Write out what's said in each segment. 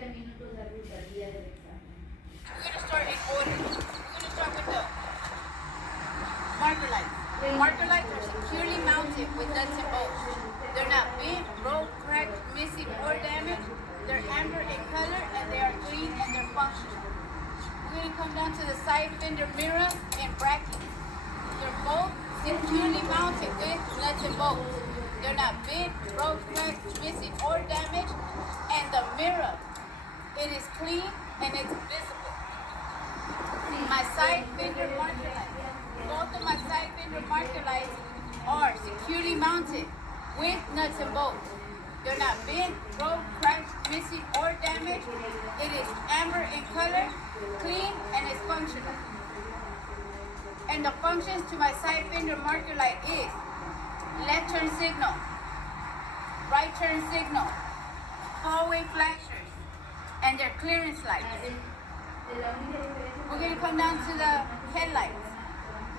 minutos de ruta al día del examen. We're going to start in order. We're going to start with the marker lights. Marker lights are securely mounted with nuts and bolts. They're not bent, broke, cracked, missing, or damaged. They're amber in color and they are clean and they're functional. We're going to come down to the side fender mirror and brackets. They're both securely mounted with nuts and bolts. They're not bent, broke, cracked, missing, or damaged. And the mirror, it is clean and it's visible. My side fender marker lights, both of my side fender marker lights are securely mounted with nuts and bolts. They're not bent, broke, cracked, missing, or damaged. It is amber in color, clean, and it's functional. And the functions to my side fender marker light is left turn signal, right turn signal, hallway flashers, and their clearance lights. We're going to come down to the headlights.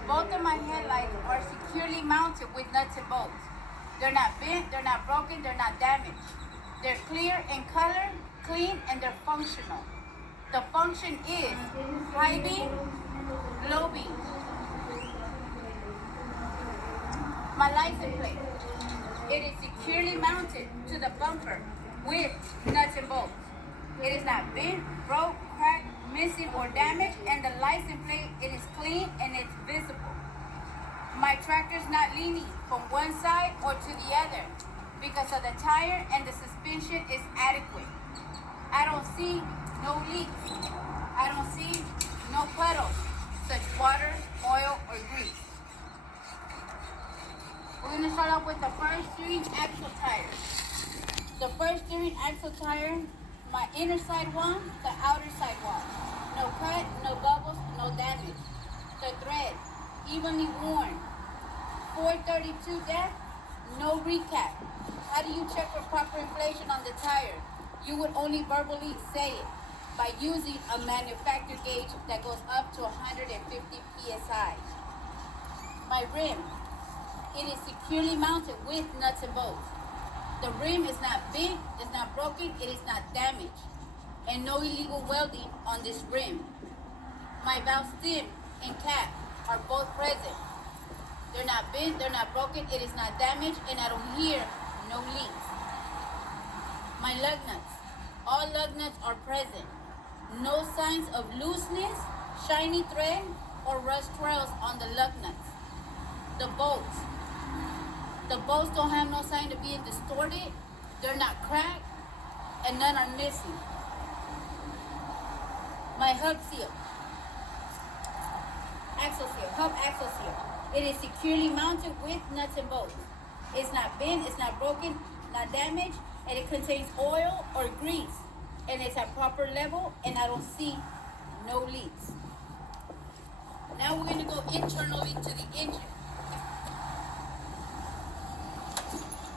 Both of my headlights are securely mounted with nuts and bolts. They're not bent, they're not broken, they're not damaged. They're clear in color, clean, and they're functional. The function is high beam, low beam. My license plate, it is securely mounted to the bumper with nuts and bolts. It is not bent, broke, cracked, missing, or damaged, and the license plate, it is clean and it's visible. My tractor is not leaning from one side or to the other because of the tire and the suspension is adequate. I don't see no leaks. I don't see no puddles, such water, oil, or grease. We're going to start off with the first steering axle tire. The first steering axle tire, my inner side one, the outer side one. No cut, no bubbles, no damage. The thread, evenly worn. 432 depth, no recap. How do you check for proper inflation on the tire? You would only verbally say it by using a manufacturer gauge that goes up to 150 psi. My rim, it is securely mounted with nuts and bolts. The rim is not bent, it's not broken, it is not damaged, and no illegal welding on this rim. My valve stem and cap are both present. They're not bent, they're not broken, it is not damaged, and I don't hear no leaks. My lug nuts, all lug nuts are present. No signs of looseness, shiny thread, or rust trails on the lug nuts. The bolts don't have no sign of being distorted, they're not cracked, and none are missing. My hub seal, hub axle seal. It is securely mounted with nuts and bolts. It's not bent, it's not broken, not damaged, and it contains oil or grease. And it's at proper level, and I don't see no leaks. Now we're going to go internally to the engine.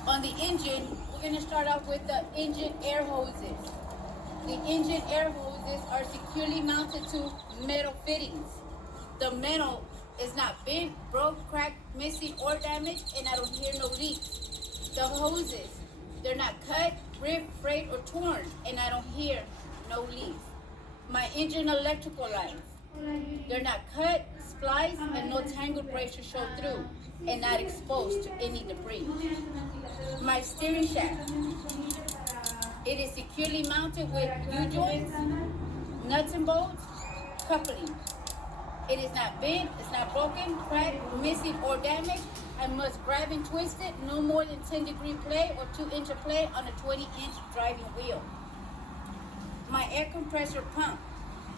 On the engine, we're going to start off with the engine air hoses. The engine air hoses are securely mounted to metal fittings. The metal is not bent, broke, cracked, missing, or damaged, and I don't hear no leaks. The hoses, they're not cut, ripped, frayed, or torn, and I don't hear no leaks. My engine electrical lines, they're not cut, spliced, and no tangled braces show through, and not exposed to any debris. My steering shaft, it is securely mounted with U-joints, nuts and bolts, coupling. It is not bent, it's not broken, cracked, missing, or damaged. I must grab and twist it, no more than 10-degree play or 2-inch play on a 20-inch driving wheel. My air compressor pump,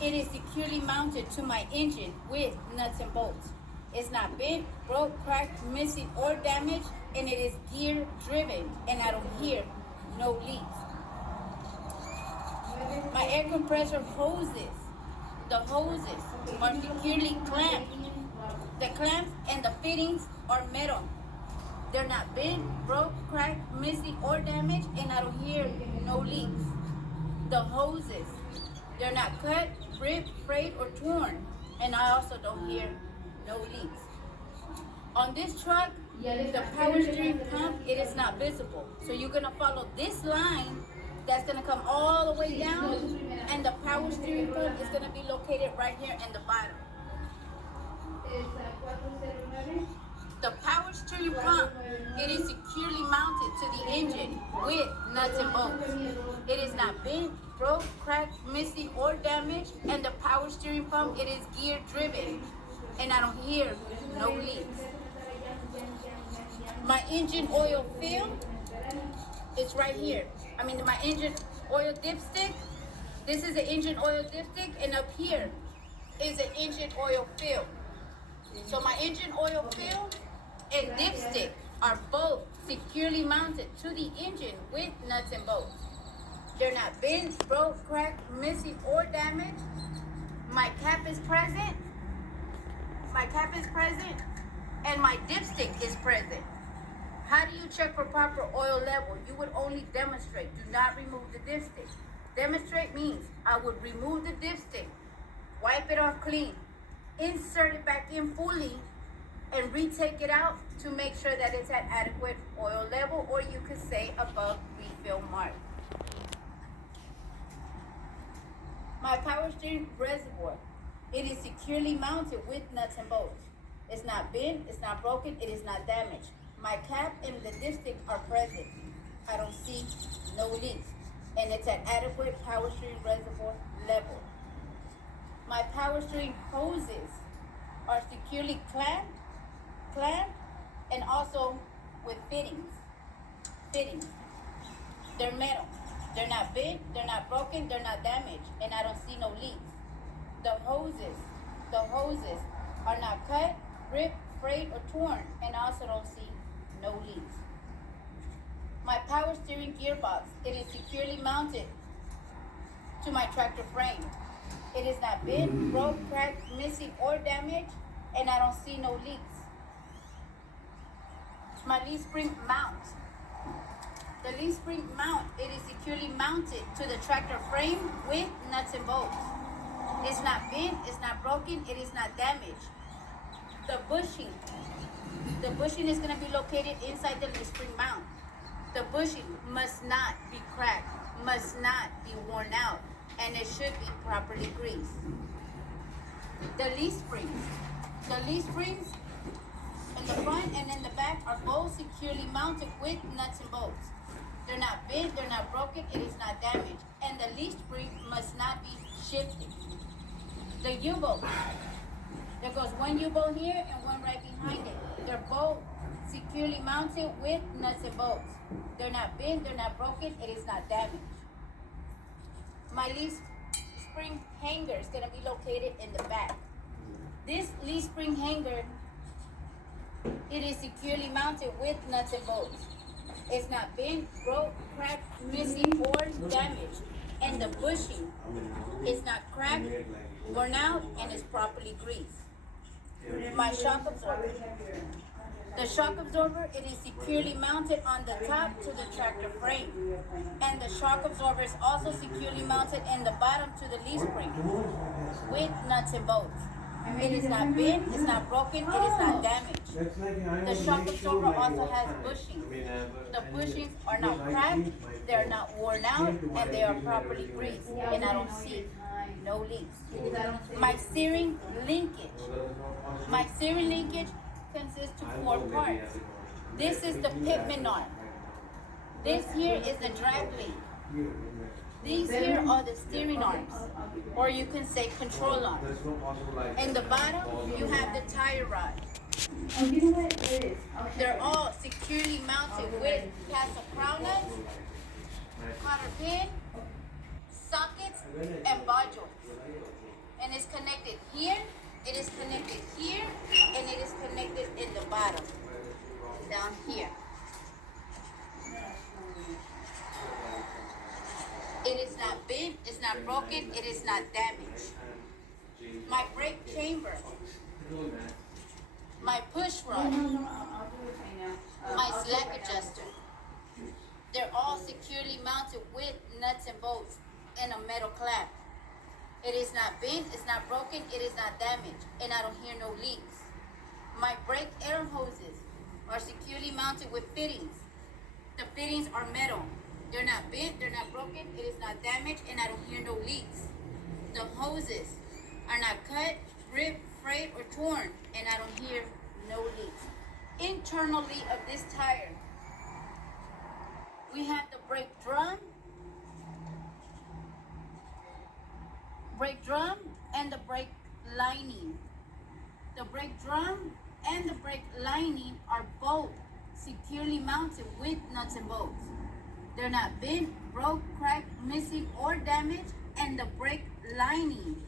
it is securely mounted to my engine with nuts and bolts. It's not bent, broke, cracked, missing, or damaged, and it is gear driven, and I don't hear no leaks. My air compressor hoses, the hoses are securely clamped. The clamps and the fittings are metal. They're not bent, broke, cracked, missing, or damaged, and I don't hear no leaks. The hoses, they're not cut, ripped, frayed, or torn, and I also don't hear no leaks. On this truck, the power steering pump, it is not visible. So you're gonna follow this line that's gonna come all the way down, and the power steering pump is gonna be located right here in the bottom. The power steering pump, it is securely mounted to the engine with nuts and bolts. It is not bent, broke, cracked, missing, or damaged, and the power steering pump, it is gear driven, and I don't hear no leaks. My engine oil fill, it's right here. I mean, my engine oil dipstick, this is the engine oil dipstick, and up here is an engine oil fill. So my engine oil fill and dipstick are both securely mounted to the engine with nuts and bolts. They're not bent, broke, cracked, missing, or damaged. My cap is present. My cap is present, and my dipstick is present. How do you check for proper oil level? You would only demonstrate. Do not remove the dipstick. Demonstrate means I would remove the dipstick, wipe it off clean, insert it back in fully, and retake it out to make sure that it's at adequate oil level, or you could say above refill mark. My power steering reservoir, it is securely mounted with nuts and bolts. It's not bent, it's not broken, it is not damaged. My cap and the dipstick are present. I don't see no leaks, and it's at adequate power steering reservoir level. My power steering hoses are securely clamped, and also with fittings. They're metal. They're not bent, they're not broken, they're not damaged, and I don't see no leaks. The hoses are not cut, ripped, frayed, or torn, and I also don't see no leaks. My power steering gearbox, it is securely mounted to my tractor frame. It is not bent, broke, cracked, missing, or damaged, and I don't see no leaks. My leaf spring mount. The leaf spring mount, it is securely mounted to the tractor frame with nuts and bolts. It's not bent, it's not broken, it is not damaged. The bushing is going to be located inside the leaf spring mount. The bushing must not be cracked, must not be worn out, and it should be properly greased. The leaf springs in the front and in the back are both securely mounted with nuts and bolts. They're not bent, they're not broken, it is not damaged, and the leaf spring must not be shifted. The U-bolt, there goes one U-bolt here and one right behind it. They're both securely mounted with nuts and bolts. They're not bent, they're not broken, it is not damaged. My leaf spring hanger is going to be located in the back. This leaf spring hanger, it is securely mounted with nuts and bolts. It's not bent, broke, cracked, missing, or damaged. And the bushing is not cracked, worn out, and is properly greased. My shock absorber. The shock absorber, it is securely mounted on the top to the tractor frame. And the shock absorber is also securely mounted in the bottom to the leaf spring with nuts and bolts. It is not bent, it's not broken, it is not damaged. The shock absorber also has bushings. The bushings are not cracked, they are not worn out, and they are properly greased. And I don't see no leaks. My steering linkage. My steering linkage consists of 4 parts. This is the pitman arm. This here is the drag link. These here are the steering arms, or you can say control arms. In the bottom, you have the tire rod. They're all securely mounted with castle crown nuts, cotter pin, sockets, and ball joints. And it's connected here, it is connected here, and it is connected in the bottom, down here. It is not bent, it's not broken, it is not damaged. My brake chamber, my push rod, my slack adjuster, they're all securely mounted with nuts and bolts and a metal clamp. It is not bent, it's not broken, it is not damaged, and I don't hear no leaks. My brake air hoses are securely mounted with fittings. The fittings are metal. They're not bent, they're not broken, it is not damaged, and I don't hear no leaks. The hoses are not cut, ripped, frayed, or torn, and I don't hear no leaks. Internally of this tire, we have the brake drum, and the brake lining. The brake drum and the brake lining are both securely mounted with nuts and bolts. They're not bent, broke, cracked, missing, or damaged, and the brake lining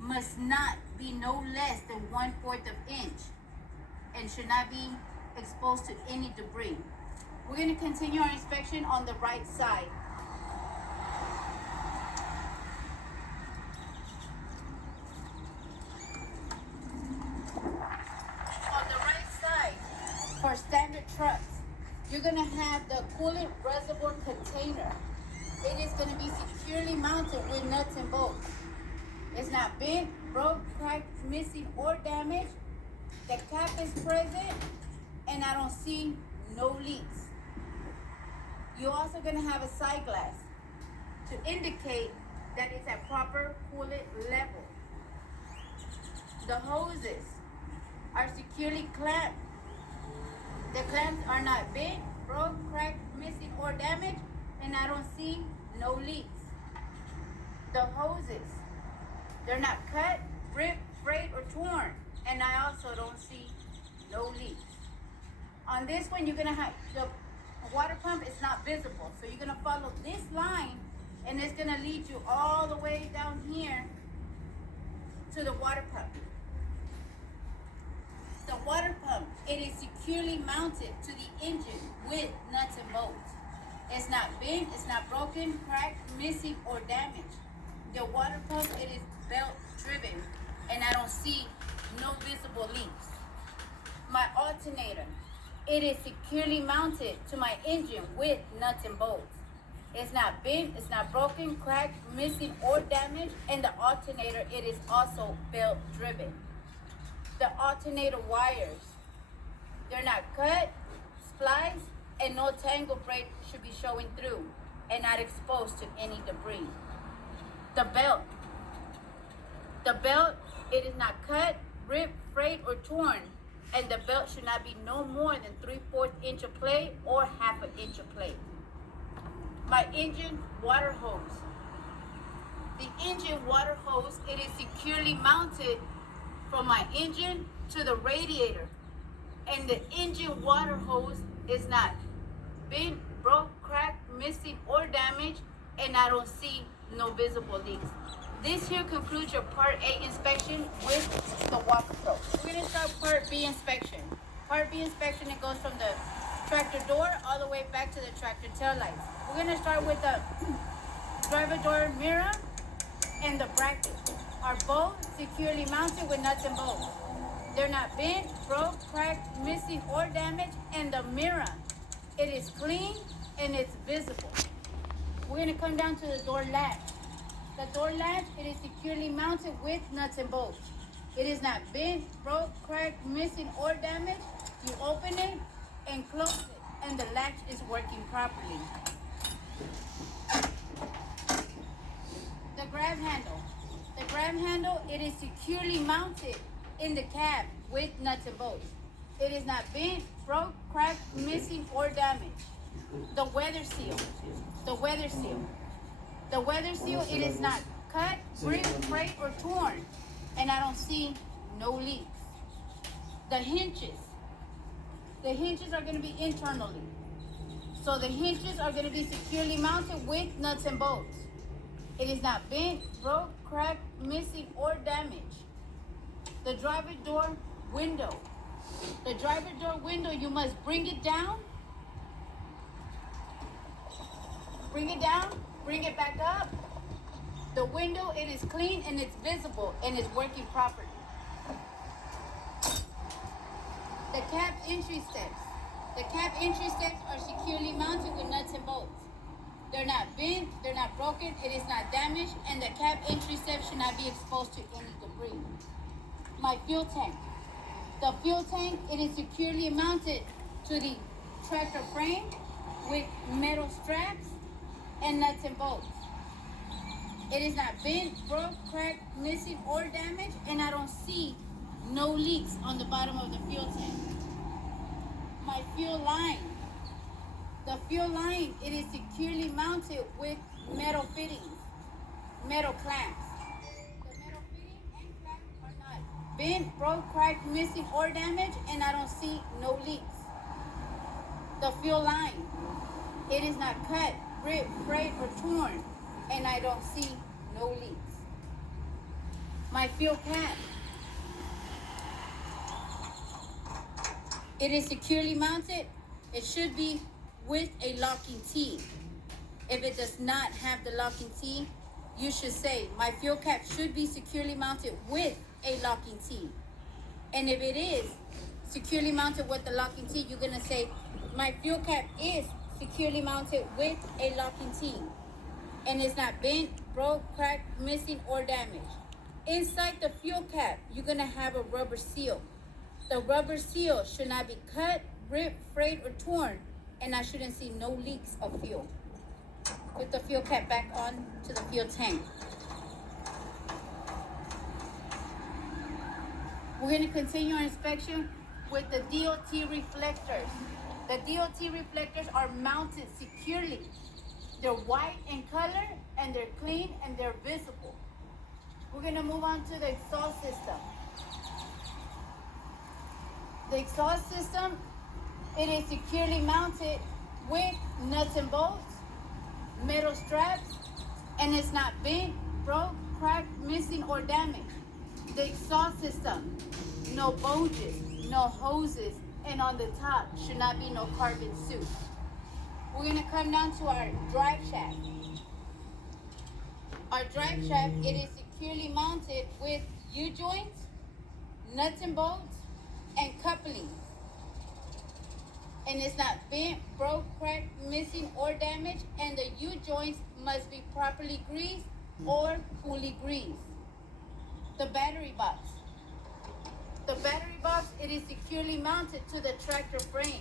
must not be no less than 1/4 of inch and should not be exposed to any debris. We're going to continue our inspection on the right side. On the right side, for standard trucks, you're going to have the coolant reservoir container. It is going to be securely mounted with nuts and bolts. It's not bent, broke, cracked, missing, or damaged. The cap is present, and I don't see no leaks. You're also going to have a side glass to indicate that it's at proper coolant level. The hoses are securely clamped. The clamps are not bent, broke, cracked, missing, or damaged, and I don't see no leaks. The hoses, they're not cut, ripped, frayed, or torn, and I also don't see no leaks. On this one, you're gonna have the water pump is not visible, so you're gonna follow this line, and it's gonna lead you all the way down here to the water pump. The water pump, it is securely mounted to the engine with nuts and bolts. It's not bent, it's not broken, cracked, missing, or damaged. The water pump, it is belt driven, and I don't see no visible leaks. My alternator, it is securely mounted to my engine with nuts and bolts. It's not bent, it's not broken, cracked, missing, or damaged, and the alternator, it is also belt driven. The alternator wires, they're not cut, spliced, and no tangle braid should be showing through and not exposed to any debris. The belt, it is not cut, ripped, frayed, or torn, and the belt should not be no more than 3/4 inch of play or 1/2 inch of play. My engine water hose. The engine water hose, it is securely mounted from my engine to the radiator, and the engine water hose is not bent, broke, cracked, missing, or damaged, and I don't see no visible leaks. This here concludes your Part A inspection with the water probe. We're going to start Part B inspection. Part B inspection, it goes from the tractor door all the way back to the tractor tail lights. We're going to start with the driver door mirror and the bracket. Are both securely mounted with nuts and bolts. They're not bent, broke, cracked, missing, or damaged, and the mirror, it is clean and it's visible. We're going to come down to the door latch. The door latch, it is securely mounted with nuts and bolts. It is not bent, broke, cracked, missing, or damaged. You open it and close it, and the latch is working properly. The grab handle. The grab handle, it is securely mounted in the cab with nuts and bolts. It is not bent, broke, cracked, missing, or damaged. The weather seal. The weather seal. The weather seal, it is not cut, ripped, frayed, or torn, and I don't see no leaks. The hinges. The hinges are going to be internally. So the hinges are going to be securely mounted with nuts and bolts. It is not bent, broke, cracked, missing, or damaged. The driver door window. The driver door window, you must bring it down. Bring it down, bring it back up. The window, it is clean and it's visible and it's working properly. The cab entry steps. The cab entry steps are securely mounted with nuts and bolts. They're not bent, they're not broken, it is not damaged, and the cab entry steps should not be exposed to any debris. My fuel tank. The fuel tank, it is securely mounted to the tractor frame with metal straps and nuts and bolts. It is not bent, broke, cracked, missing, or damaged, and I don't see no leaks on the bottom of the fuel tank. My fuel line. The fuel line, it is securely mounted with metal fittings, metal clamps. The metal fitting and clamps are not bent, broke, cracked, missing, or damaged, and I don't see no leaks. The fuel line, it is not cut, ripped, frayed, or torn, and I don't see no leaks. My fuel cap, it is securely mounted. It should be with a locking T. If it does not have the locking T, you should say, my fuel cap should be securely mounted with a locking T. And if it is securely mounted with the locking T, you're gonna say, my fuel cap is securely mounted with a locking T. And it's not bent, broke, cracked, missing, or damaged. Inside the fuel cap, you're gonna have a rubber seal. The rubber seal should not be cut, ripped, frayed, or torn, and I shouldn't see no leaks of fuel. Put the fuel cap back on to the fuel tank. We're going to continue our inspection with the DOT reflectors. The DOT reflectors are mounted securely. They're white in color, and they're clean, and they're visible. We're going to move on to the exhaust system. The exhaust system, it is securely mounted with nuts and bolts, metal straps, and it's not bent, broke, cracked, missing, or damaged. The exhaust system, no bulges, no hoses, and on the top should not be no carbon soup. We're gonna come down to our drive shaft. Our drive shaft, it is securely mounted with U-joints, nuts and bolts, and couplings. And it's not bent, broke, cracked, missing, or damaged, and the U-joints must be properly greased or fully greased. The battery box. The battery box, it is securely mounted to the tractor frame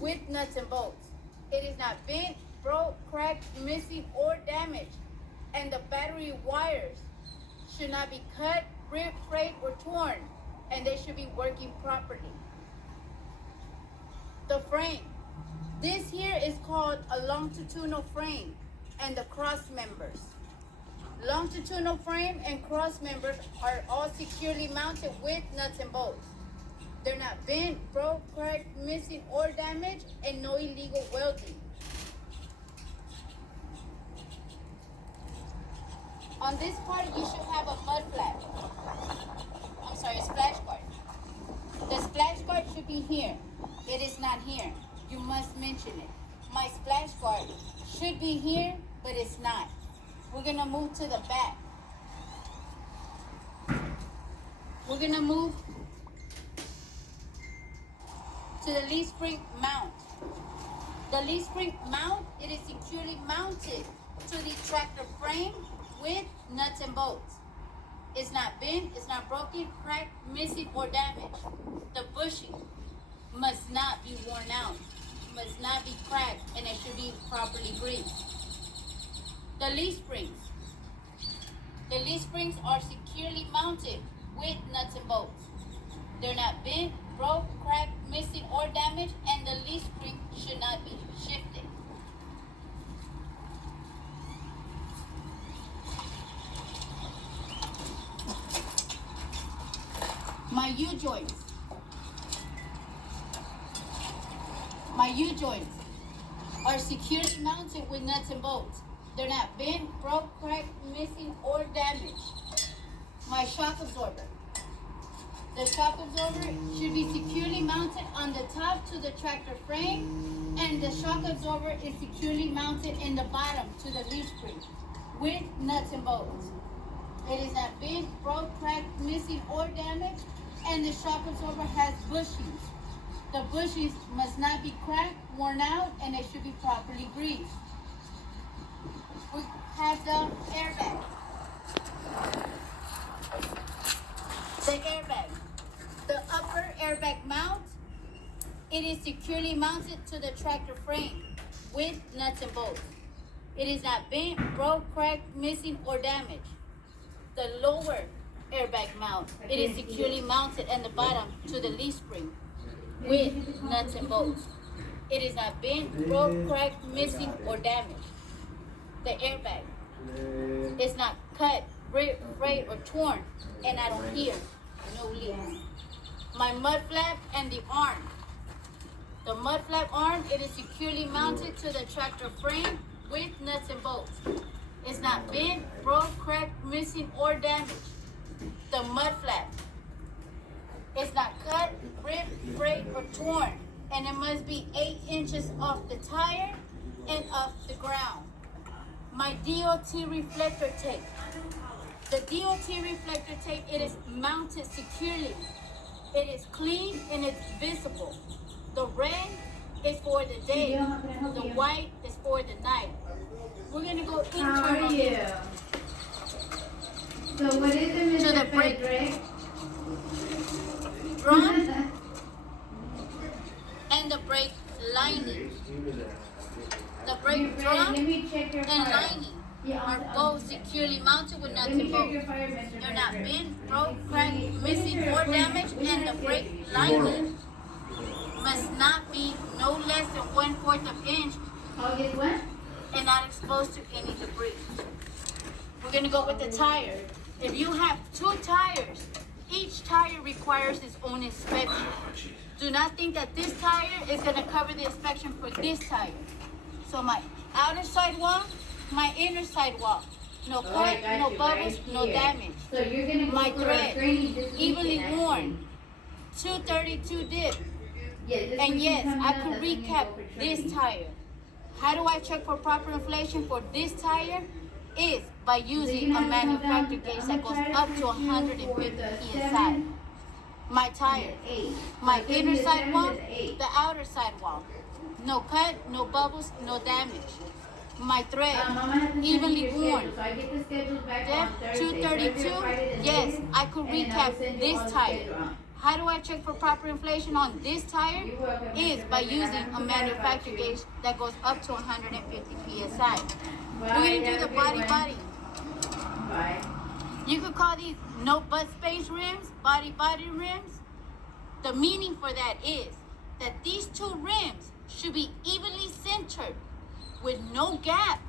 with nuts and bolts. It is not bent, broke, cracked, missing, or damaged, and the battery wires should not be cut, ripped, frayed, or torn, and they should be working properly. The frame. This here is called a longitudinal frame and the cross members. Longitudinal frame and cross members are all securely mounted with nuts and bolts. They're not bent, broke, cracked, missing, or damaged, and no illegal welding. On this part, you should have a mud flap. A splash guard. The splash guard should be here. It is not here. You must mention it. My splash guard should be here, but it's not. We're gonna move to the back. We're gonna move to the leaf spring mount. The leaf spring mount, it is securely mounted to the tractor frame with nuts and bolts. It's not bent, it's not broken, cracked, missing, or damaged. The bushing must not be worn out, must not be cracked, and it should be properly greased. The leaf springs. The leaf springs are securely mounted with nuts and bolts. They're not bent, broke, cracked, missing, or damaged, and the leaf spring should not be shifted. My U-joints. My U-joints are securely mounted with nuts and bolts. They're not bent, broke, cracked, missing, or damaged. My shock absorber. The shock absorber should be securely mounted on the top to the tractor frame, and the shock absorber is securely mounted in the bottom to the leaf spring with nuts and bolts. It is not bent, broke, cracked, missing, or damaged, and the shock absorber has bushings. The bushings must not be cracked, worn out, and they should be properly greased. We have the airbag. The airbag. The upper airbag mount, it is securely mounted to the tractor frame with nuts and bolts. It is not bent, broke, cracked, missing, or damaged. The lower airbag mount, it is securely mounted at the bottom to the leaf spring with nuts and bolts. It is not bent, broke, cracked, missing, or damaged. The airbag is not cut, ripped, frayed, or torn, and I don't hear no leaks. My mud flap and the arm. The mud flap arm, it is securely mounted to the tractor frame with nuts and bolts. It's not bent, broke, cracked, missing, or damaged. The mud flap is not cut, ripped, frayed, or torn, and it must be 8 inches off the tire and off the ground. My DOT reflector tape. The DOT reflector tape, it is mounted securely. It is clean and it's visible. The red is for the day. The white is for the night. We're gonna go How are internal you? So what is it, to the Mr. brake Frederick? drum and the brake lining. The brake Let drum me check your and fire. lining Yeah, are both securely mounted with nuts Let me and check your bolts. fire, Mr. They're not Frederick. bent, broke, cracked, missing, or damaged, and the brake lining must not be no less than 1/4 of an inch August what? and not exposed to any debris. We're gonna go with the tire. If you have 2 tires, each tire requires its own inspection. Do not think that this tire is gonna cover the inspection for this tire. So my outer sidewall, my inner sidewall, no Oh, I cut, got no you bubbles, right no here. damage. So you're gonna go My for a thread, training this evenly weekend, worn, 232 dip. Yeah, this And weekend yes, coming I up, could that's when you recap go for this training. tire. How do I check for proper inflation for this tire? Is by using a manufacturer gauge that goes up to 150 psi. My tire, my inner sidewall, the outer sidewall. No cut, no bubbles, no damage. My thread, I'm gonna have to send you evenly your worn. schedule, so I get the schedules back Depth on Thursday. 232, Thursday or Friday the yes, latest, I could and then I recap will send you all this the tire. schedule out. How do I check for proper inflation on this tire? You're welcome, Is Mr. by Frederick. I using haven't a forgot manufacturer about you. gauge that goes up to 150 psi. Bye, We're gonna do have the a good body one. body. Bye. You could call these no butt space rims, body rims. The meaning for that is that these 2 rims should be evenly centered with no gap,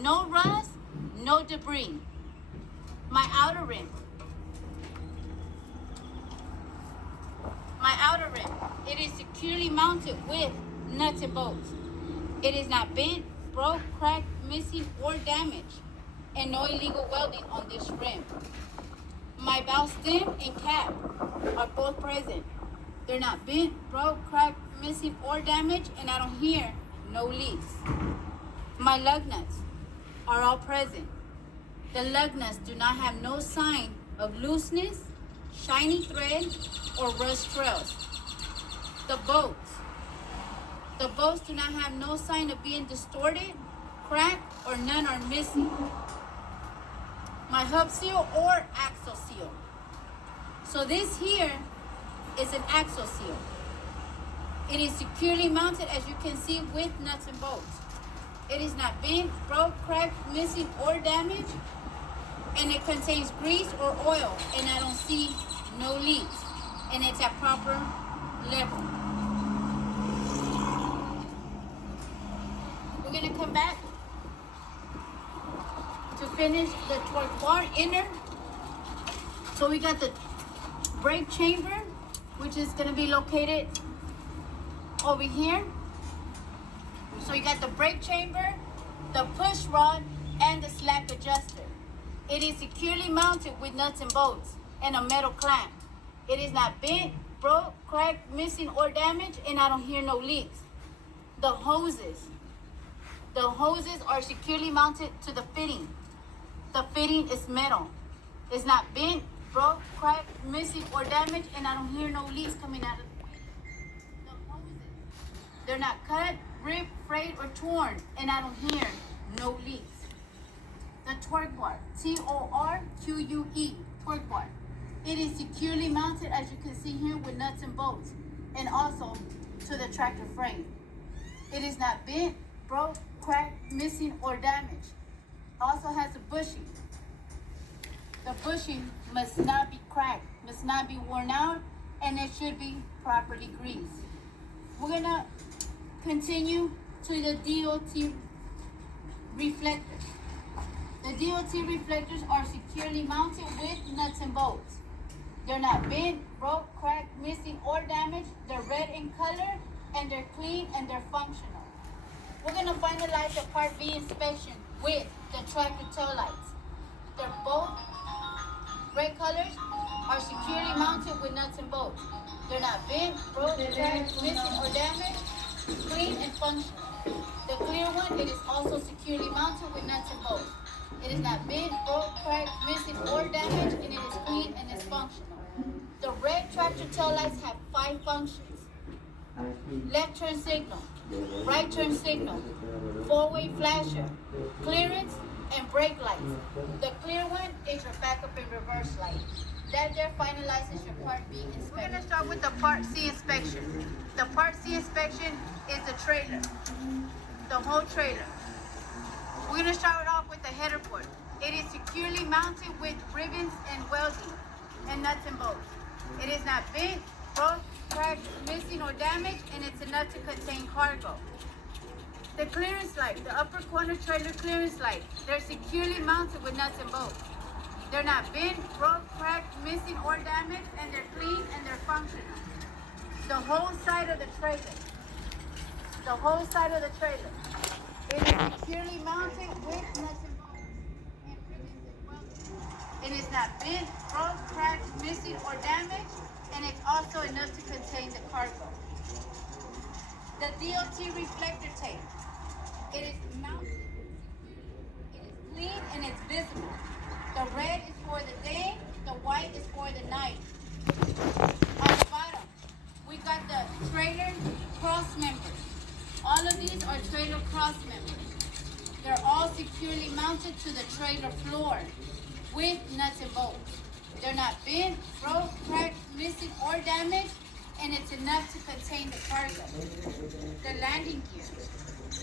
no rust, no debris. My outer rim. My outer rim. It is securely mounted with nuts and bolts. It is not bent, broke, cracked, missing, or damaged, and no illegal welding on this rim. My valve stem and cap are both present. They're not bent, broke, cracked, missing, or damaged, and I don't hear no leaks. My lug nuts are all present. The lug nuts do not have no sign of looseness, shiny thread, or rust trails. The bolts do not have no sign of being distorted, cracked, or none are missing. My hub seal or axle seal. So this here is an axle seal. It is securely mounted, as you can see, with nuts and bolts. It is not bent, broke, cracked, missing, or damaged, and it contains grease or oil, and I don't see no leaks, and it's at proper level. We're gonna come back to finish the torque bar inner. So we got the brake chamber, which is gonna be located over here. So you got the brake chamber, the push rod, and the slack adjuster. It is securely mounted with nuts and bolts and a metal clamp. It is not bent, broke, cracked, missing, or damaged, and I don't hear no leaks. The hoses are securely mounted to the fitting. The fitting is metal. It's not bent, broke, cracked, missing, or damaged, and I don't hear no leaks coming out of the hoses. They're not cut, ripped, frayed, or torn, and I don't hear no leaks. The torque bar, Torque, torque bar. It is securely mounted, as you can see here, with nuts and bolts, and also to the tractor frame. It is not bent, broke, cracked, missing, or damaged. Also has a bushing. The bushing must not be cracked, must not be worn out, and it should be properly greased. We're gonna continue to the DOT reflectors. The DOT reflectors are securely mounted with nuts and bolts. They're not bent, broke, cracked, missing, or damaged. They're red in color, and they're clean, and they're functional. We're gonna finalize the Part B inspection with the tractor tail lights. They're both red colors, are securely mounted with nuts and bolts. They're not bent, broke, cracked, missing, or damaged. Clean and functional. The clear one, it is also securely mounted with nuts and bolts. It is not bent, broke, cracked, missing, or damaged, and it is clean and is functional. The red tractor tail lights have 5 functions. Left turn signal, right turn signal, 4-way flasher, clearance, and brake lights. The clear one is your backup and reverse light. That there finalizes your Part B inspection. We're gonna start with the Part C inspection. The Part C inspection is the trailer, the whole trailer. We're gonna start off with the header port. It is securely mounted with ribbons and welding and nuts and bolts. It is not bent, broke, cracked, missing, or damaged, and it's enough to contain cargo. The clearance light, the upper corner trailer clearance light, they're securely mounted with nuts and bolts. They're not bent, broke, cracked, missing, or damaged, and they're clean and they're functional. The whole side of the trailer. The whole side of the trailer. It is securely mounted with nuts and bolts and ribbons and welding. It is not bent, broke, cracked, missing, or damaged, and it's also enough to contain the cargo. The DOT reflector tape. It is mounted. It is clean and it's visible. The red is for the day, the white is for the night. On the bottom, we got the trailer cross members. All of these are trailer cross members. They're all securely mounted to the trailer floor with nuts and bolts. They're not bent, broke, cracked, missing, or damaged, and it's enough to contain the cargo. The landing gear.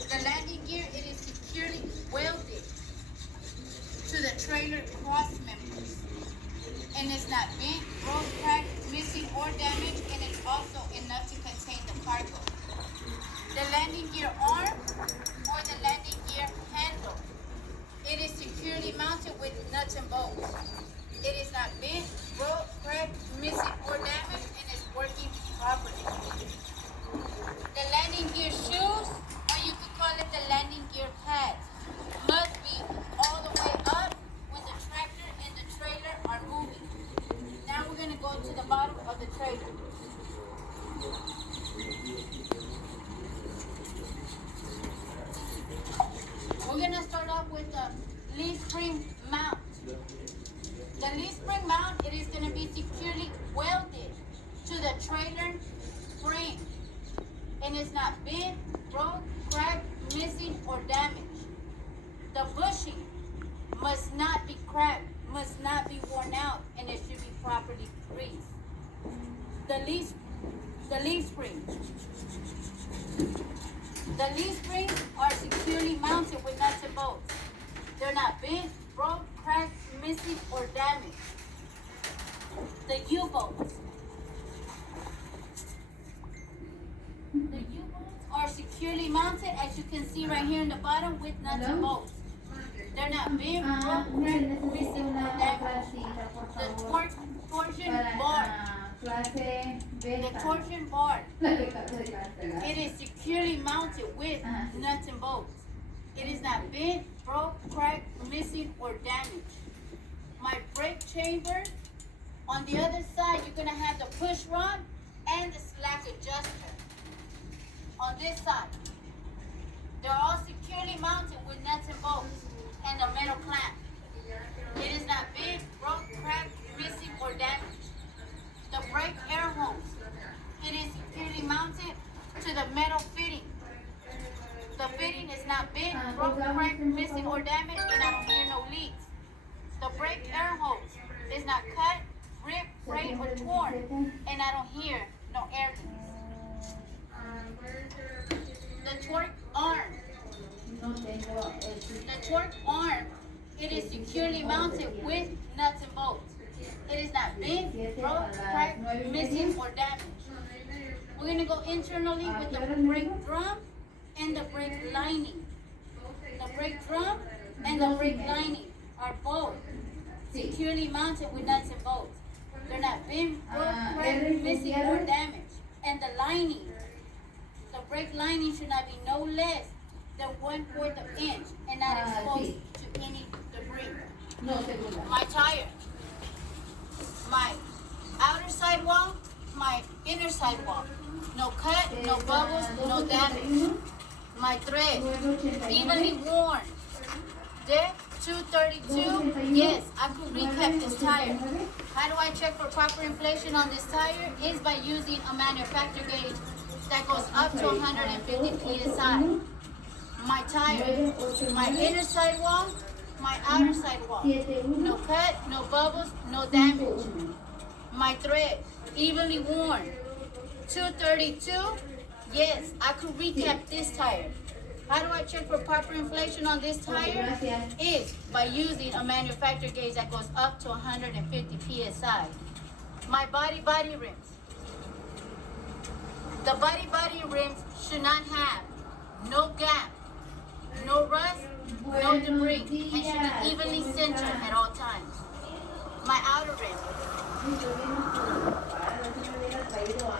The landing gear, it is securely welded to the trailer cross members. And it's not bent, broke, cracked, missing, or damaged, and it's also enough to contain the cargo. The landing gear arm or the landing gear handle. It is securely mounted with nuts and bolts. It is not bent, broke, cracked, missing, or damaged, and is working properly. The landing gear shoes, or you could call it the landing gear pads, must be all the way up when the tractor and the trailer are moving. Now we're going to go to the bottom of the trailer. We're going to start off with the leaf spring mount. The leaf spring mount, it is going to be securely welded to the trailer frame. And it's not bent, broke, cracked, missing, or damaged. The bushing must not be cracked, must not be worn out, and it should be properly greased. The leaf springs. The leaf springs are securely mounted with nuts and bolts. They're not bent, broke, cracked, missing, or damaged. The U-bolts. The U-bolts are securely mounted, as you can see right here in the bottom, with nuts and bolts. They're not bent, broke, cracked, missing, or damaged. The torsion bar. The torsion bar. It is securely mounted with nuts and bolts. It is not bent, broke, cracked, missing, or damaged. My brake chamber, on the other side, you're going to have the push rod and the slack adjuster. On this side, they're all securely mounted with nuts and bolts and a metal clamp. It is not bent, broke, cracked, missing, or damaged. The brake air hose, it is securely mounted to the metal fitting. The fitting is not bent, broke, cracked, missing, or damaged, and I don't hear no leaks. The brake air hose is not cut, ripped, frayed, or torn, and I don't hear no air leaks. The torque arm, The torque arm, it is securely mounted with nuts and bolts. It is not bent, broke, cracked, missing, or damaged. We're going to go internally with the brake drum and the brake lining. The brake drum and the brake lining are both securely mounted with nuts and bolts. They're not bent, broke, cracked, missing, or damaged. And the lining, the brake lining should not be no less than 1/4 of an inch and not exposed to any debris. My tire, my outer sidewall, my inner sidewall. No cut, no bubbles, no damage. My thread, evenly worn. Depth 232. Yes, I could recap this tire. How do I check for proper inflation on this tire? Is by using a manufacturer gauge that goes up to 150 psi. My tire, my inner sidewall, my outer sidewall. No cut, no bubbles, no damage. My thread, evenly worn. 232. Yes, I could recap this tire. How do I check for proper inflation on this tire? Is by using a manufacturer gauge that goes up to 150 psi. My body rims. The body rims should not have no gap, no rust, no debris, and should be evenly centered at all times. My outer rim.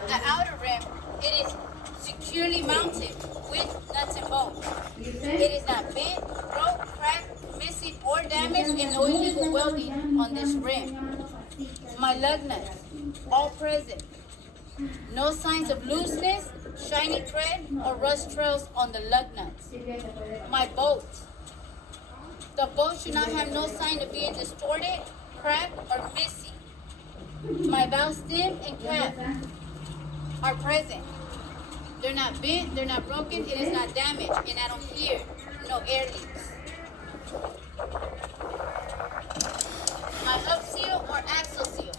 The outer rim, it is securely mounted with nuts and bolts. It is not bent, broke, cracked, missing, or damaged, and no illegal welding on this rim. My lug nuts, all present. No signs of looseness, shiny thread, or rust trails on the lug nuts. My bolts. The bolts should not have no sign of being distorted, cracked, or missing. My valve stem and cap are present. They're not bent, they're not broken, it is not damaged, and I don't hear no air leaks. My hub seal or axle seal.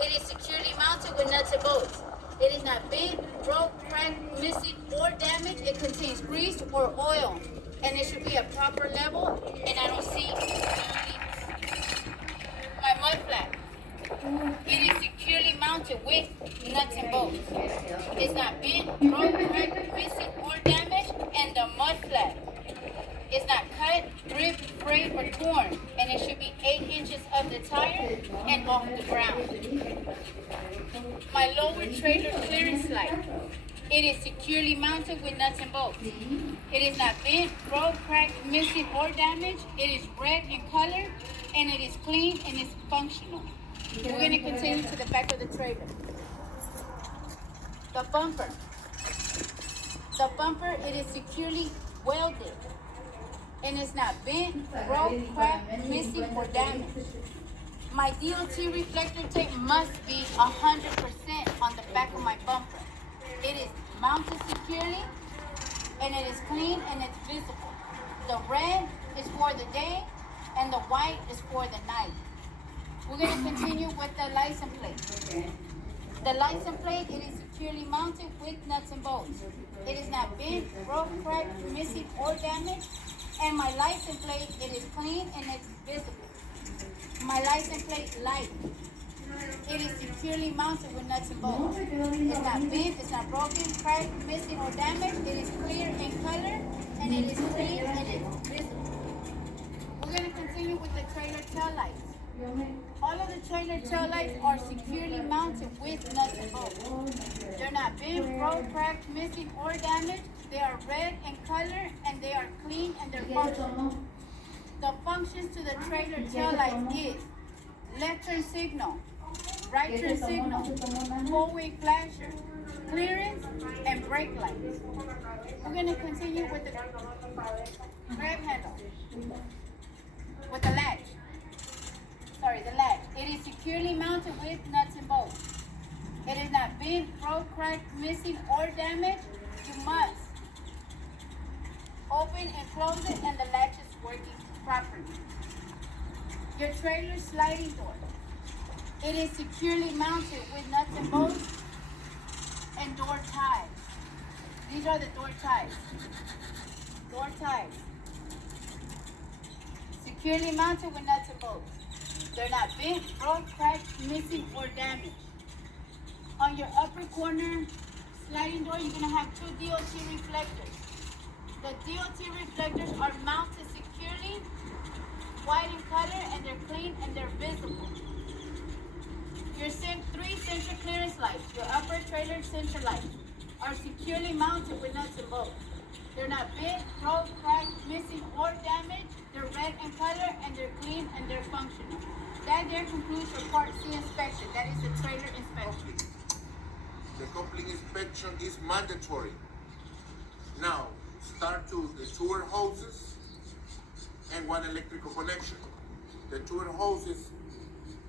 It is securely mounted with nuts and bolts. It is not bent, broke, cracked, missing, or damaged. It contains grease or oil, and it should be a proper level, and I don't see leaks. My mud flap. It is securely mounted with nuts and bolts. It's not bent, broke, cracked, missing, or damaged, and the mud flap is not cut, ripped, frayed, or torn, and it should be 8 inches of the tire and off the ground. My lower trailer clearance light. It is securely mounted with nuts and bolts. It is not bent, broke, cracked, missing, or damaged. It is red in color, and it is clean and is functional. We're going to continue to the back of the trailer. The bumper. The bumper, it is securely welded. And it's not bent, broke, cracked, missing, or damaged. My DOT reflector tape must be 100% on the back of my bumper. It is mounted securely, and it is clean and it's visible. The red is for the day, and the white is for the night. We're going to continue with the license plate. The license plate, it is securely mounted with nuts and bolts. It is not bent, broke, cracked, missing, or damaged. And my license plate, it is clean and it's visible. My license plate light. It is securely mounted with nuts and bolts. It's not bent, it's not broken, cracked, missing, or damaged. It is clear in color, and it is clean and it's visible. We're going to continue with the trailer tail lights. All of the trailer tail lights are securely mounted with nuts and bolts. They're not bent, broke, cracked, missing, or damaged. They are red in color, and they are clean and they're functional. The functions to the trailer tail lights is left turn signal, right turn signal, four-way flasher, clearance, and brake lights. We're going to continue with the grab handle, with the latch. The latch. It is securely mounted with nuts and bolts. It is not bent, broke, cracked, missing, or damaged. You must open and close it, and the latch is working properly. Your trailer sliding door. It is securely mounted with nuts and bolts and door ties. These are the door ties. Door ties. securely mounted with nuts and bolts. They're not bent, broke, cracked, missing, or damaged. On your upper corner sliding door, you're going to have two DOT reflectors. The DOT reflectors are mounted securely, white in color, and they're clean and they're visible. Your three center clearance lights, your upper trailer center lights, are securely mounted with nuts and bolts. They're not bent, broke, cracked, missing, or damaged. They're red in color and they're clean and they're functional. That there concludes your Part C inspection. That is the trailer inspection. The complete inspection is mandatory. Now, start to the sewer hoses and one electrical connection. The sewer hoses,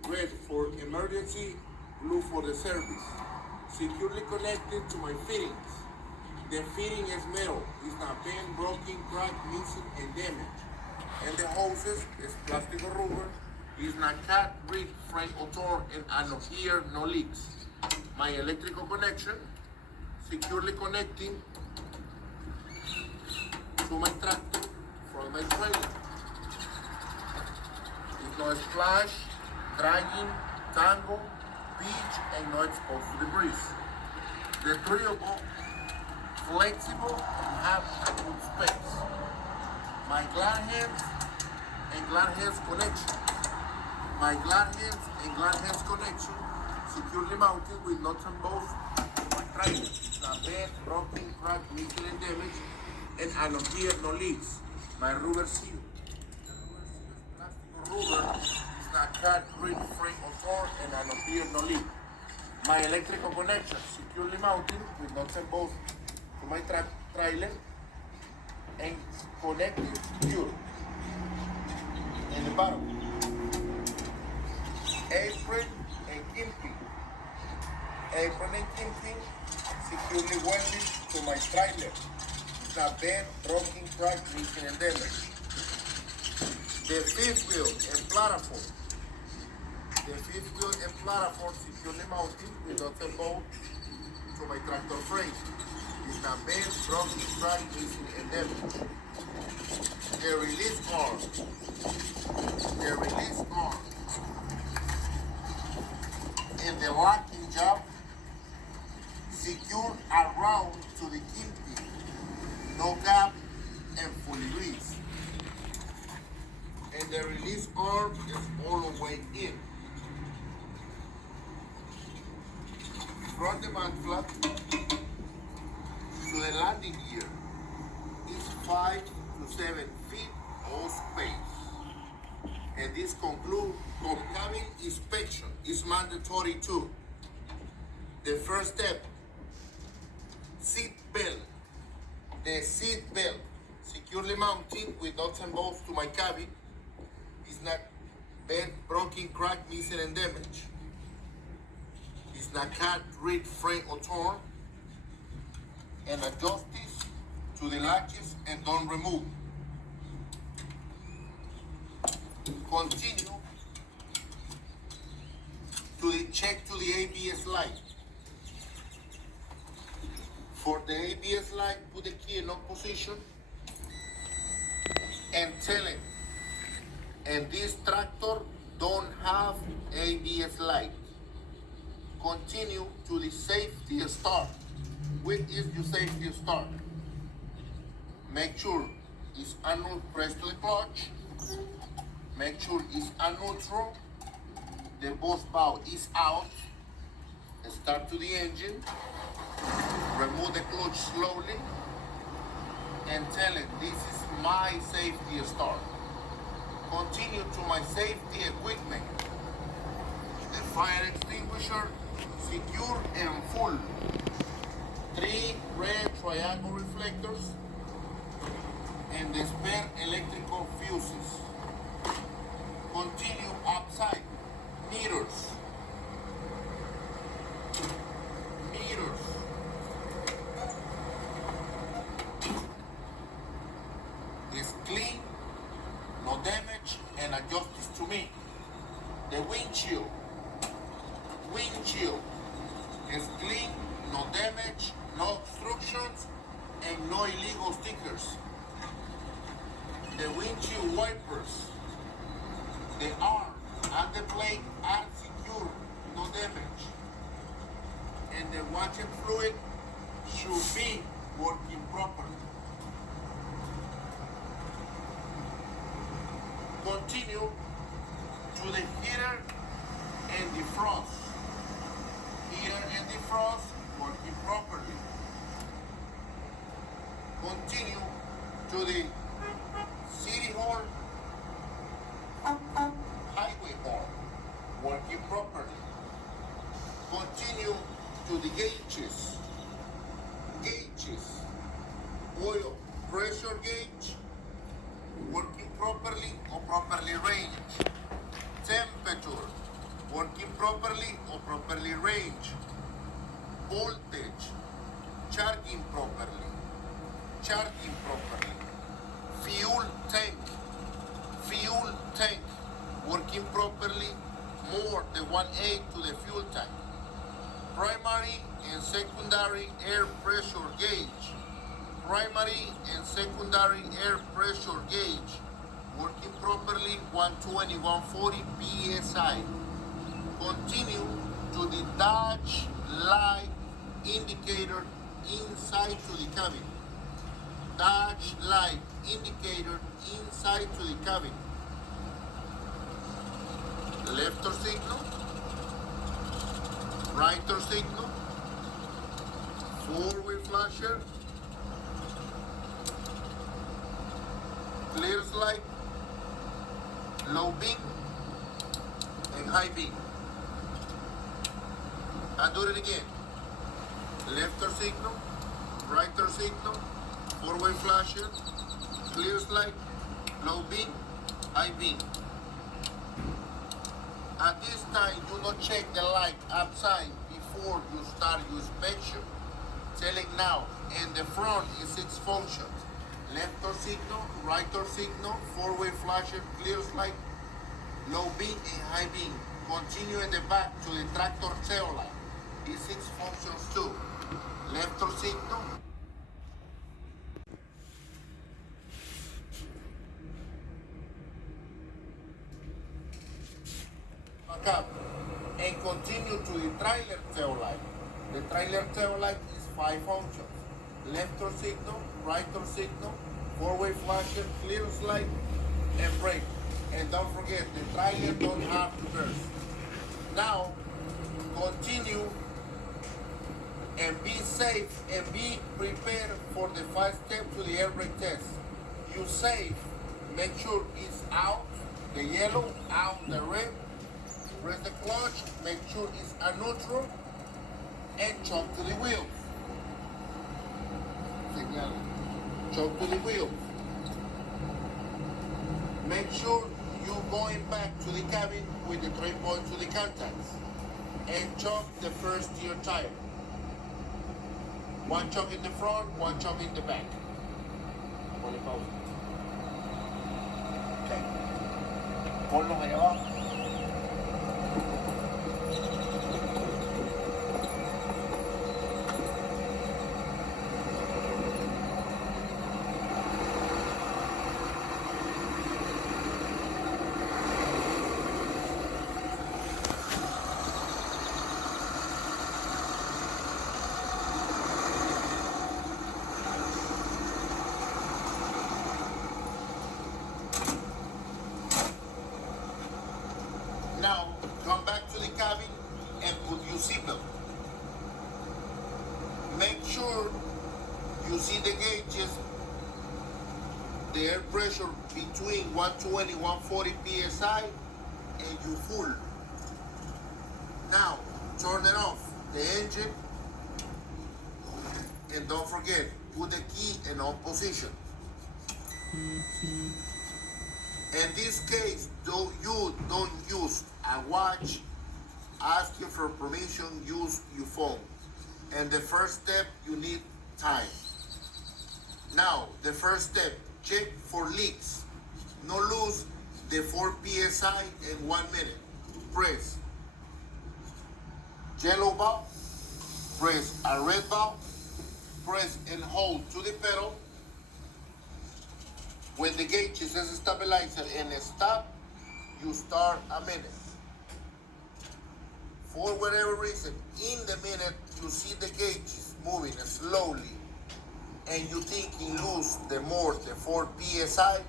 red for emergency, blue for the service. Securely connected to my fittings. The fitting is metal. It's not bent, broken, cracked, missing, and damaged. And the hoses is plastic or rubber. It's not cut, ripped, frayed, or torn, and no here, no leaks. My electrical connection, securely connecting to my tractor from my trailer. It's no splash, dragging, tangle, pitch, and not exposed to debris. The durable, flexible, and have a good space. My glad hands and glad hands connection. My glad hands and glad hands connection securely mounted with nuts and bolts to my trailer. It's not bent, broken, cracked, missing, and damaged, and no here, no leaks. My rubber seal. The rubber seal is plastic or rubber. It's not cut, ripped, frayed, or torn, and no here, no leak. My electrical connection securely mounted with nuts and bolts to my trailer and connected secure. In the bottom. Apron and kimping. Apron and kimping securely welded to my trailer. It's not bent, broken, cracked, missing, and damaged. The fifth wheel and platform. The fifth wheel and platform securely mounted with nuts and bolts to my tractor frame. It's not bent, broken, cracked, missing, and damaged. The release arm. The release arm. And the locking job secured around to the kimping, no gap, and fully greased. And the release arm is all the way in. From the mud flap to the landing gear is 5 to 7 feet of space. And this concludes cabin inspection is mandatory too. The first step, seat belt. The seat belt securely mounted with nuts and bolts to my cabin is not bent, broken, cracked, missing, and damaged. It's not cut, ripped, frayed, or torn. And adjust this to the latches and don't remove. Continue to the check to the ABS light. For the ABS light, put the key in lock position and tell it. And this tractor don't have ABS light. Continue to the safety start. Which is your safety start? Make sure it's press to the clutch. Make sure it's neutral. The bus bow is out. Start to the engine. Remove the clutch slowly. And tell it, this is my safety start. Continue to my safety equipment. The fire extinguisher, secure and full. 3 red triangle reflectors. And the spare electrical fuses. Continue outside. Meters. Meters. It's clean, no damage, and adjust this to me. The windshield. Windshield is clean, no damage, no obstructions, and no illegal stickers. The windshield wipers The arm and the blade are secure, no damage. And the washer fluid should be working properly. Continue to the heater and defrost. Heater and defrost working properly. Continue to the city hall, highway hall working properly. Continue to the gauges. Oil pressure gauge working properly or properly ranged. Temperature working properly or properly ranged. Voltage charging properly. Fuel tank working properly, more than 1/8 to the fuel tank. Primary and secondary air pressure gauge. Primary and secondary air pressure gauge working properly, 120, 140 psi. Continue to the dash light indicator inside to the cabin. Dash light indicator inside to the cabin. Left turn signal, right turn signal, four-way flasher, clear light, low beam, and high beam. I'll do it again. Left turn signal, right turn signal, four-way flasher, clear light, low beam, high beam. At this time, do not check the light outside before you start your inspection. Telling now, and the front is 6 functions. Left turn signal, right turn signal, four-way flasher, clear light, low beam, and high beam. Continue in the back to the tractor tail light. These 6 functions too. Left turn signal, up and continue to the trailer tail light. The trailer tail light is 5 functions. Left turn signal, right turn signal, four-way flasher, clear light, and brake. And don't forget, the trailer don't have reverse. Now, continue and be safe and be prepared for the 5 steps to the air brake test. You safe, make sure it's out, the yellow, out the red. Press the clutch, make sure it's a neutral, and choke to the wheel. Signal. Choke to the wheel. Make sure you're going back to the cabin with the 3 points to the contacts. And choke the first steer tire. 1 choke in the front, 1 choke in the back. Ponle pausa. Okay. Ponlos ahí abajo. Now, come back to the cabin and put your seatbelt. Make sure you see the gauges, the air pressure between 120, 140 psi, and you full. Now, turn it off, the engine, and don't forget, put the key in on position. In this case, you don't use a watch, asking for permission, use your phone. And the first step, you need time. Now, the first step, check for leaks. No lose the 4 psi in 1 minute. Press yellow valve, press a red valve, press and hold to the pedal. When the gauge is as a stabilizer and stop, you start a minute. For whatever reason, in the minute you see the gauges moving slowly and you think you lose the 4 psi,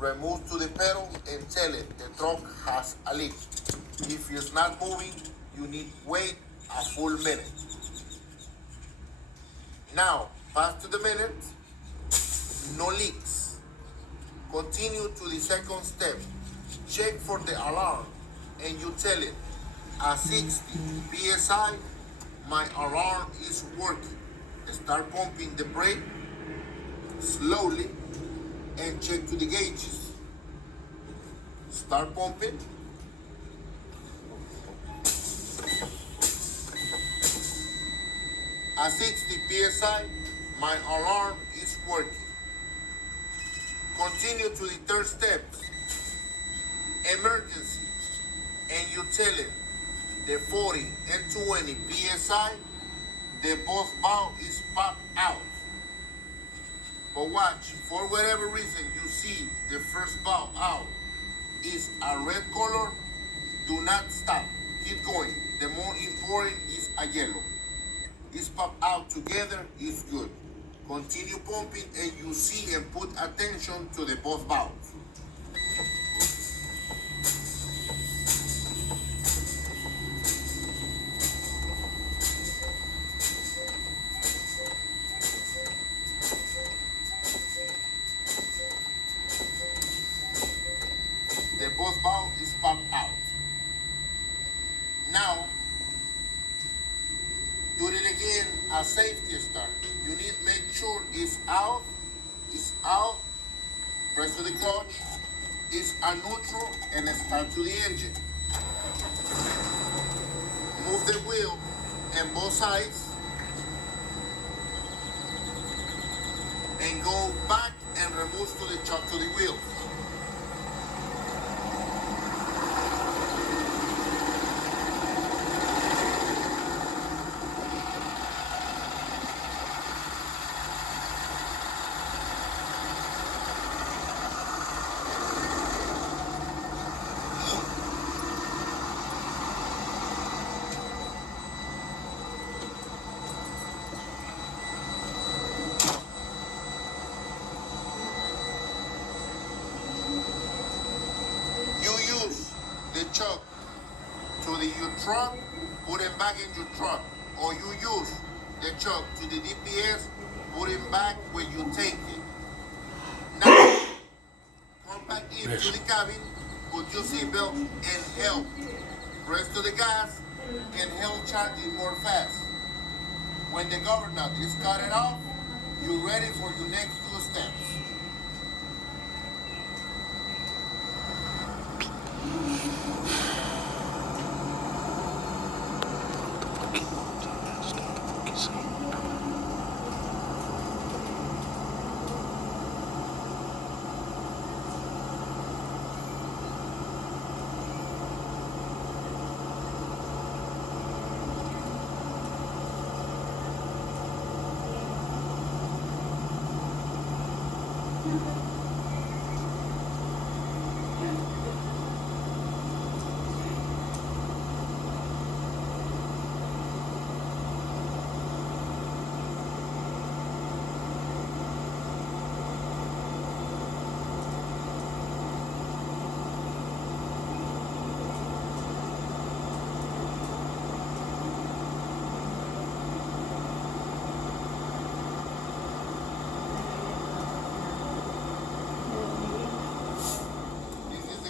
remove to the pedal and tell it the truck has a leak. If it's not moving, you need wait a full minute. Now, pass to the minute, no leaks. Continue to the second step. Check for the alarm and you tell it, at 60 psi, my alarm is working. Start pumping the brake slowly and check to the gauges. Start pumping. At 60 psi, my alarm is working. Continue to the third step. Emergency. And you tell it the 40 and 20 psi, the both valve is popped out. But watch, for whatever reason you see the first valve out is a red color, do not stop. Keep going. The more important is a yellow. It's popped out together, is good. Continue pumping and you see and put attention to the both valves. The both valve is popped out. Now, do it again, a safety start. You need to make sure it's out, press to the clutch, it's a neutral, and start to the engine. Move the wheel and both sides, and go back and remove to the chuck to the wheel. The chuck to your truck, put it back in your truck. Or you use the chuck to the DPS, put it back where you take it. Now, come back into the cabin, put your seatbelt and help. Press to the gas and help charging more fast. When the governor is cut it off, you're ready for your next 2 steps.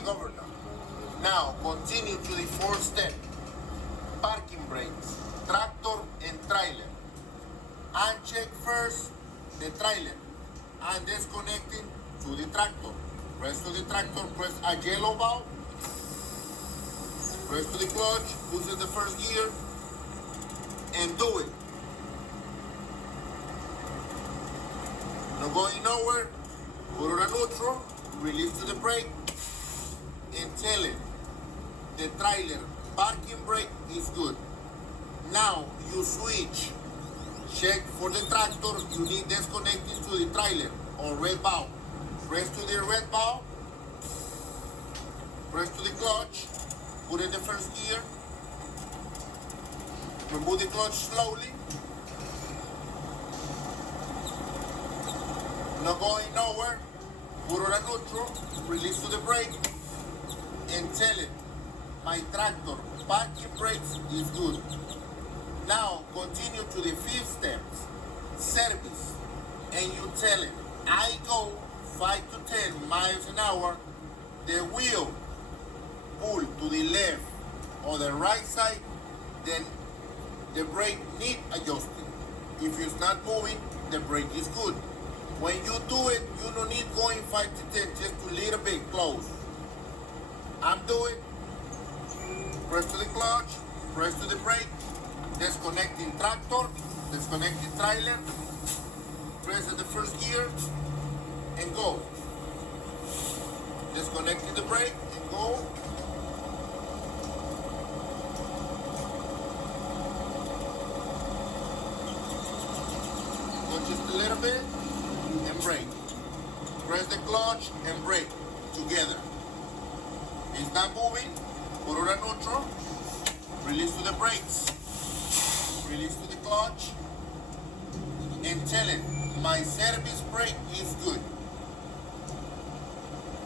Governor. Now continue to the 4th step. Parking brakes, tractor and trailer. Uncheck first the trailer and disconnecting to the tractor. Press to the tractor, press a yellow valve. Press to the clutch, push in the first gear and do it. Not going nowhere. Put it on neutral, release to the brake. And tell it the trailer parking brake is good. Now you switch. Check for the tractor. You need disconnecting to the trailer or red valve. Press to the red valve Press to the clutch, put in the first gear, remove the clutch slowly, not going nowhere, put on a neutral, release to the brake, and tell it, my tractor parking brakes is good. Now continue to the 5th steps, service, and you tell it, I go 5 to 10 miles an hour, the wheel pull to the left or the right side, then the brake need adjusting. If it's not moving, the brake is good. When you do it, you don't need going 5 to 10, just a little bit close. I'm doing, press to the clutch, press to the brake, disconnecting tractor, disconnecting trailer, press at the first gear, and go. Disconnecting the brake, and go. Go just a little bit, and brake. Press the clutch and brake together. It's not moving, put on a neutral, release to the brakes, release to the clutch, and tell it, my service brake is good.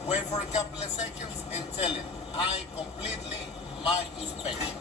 Wait for a couple of seconds and tell it, I completely my inspection.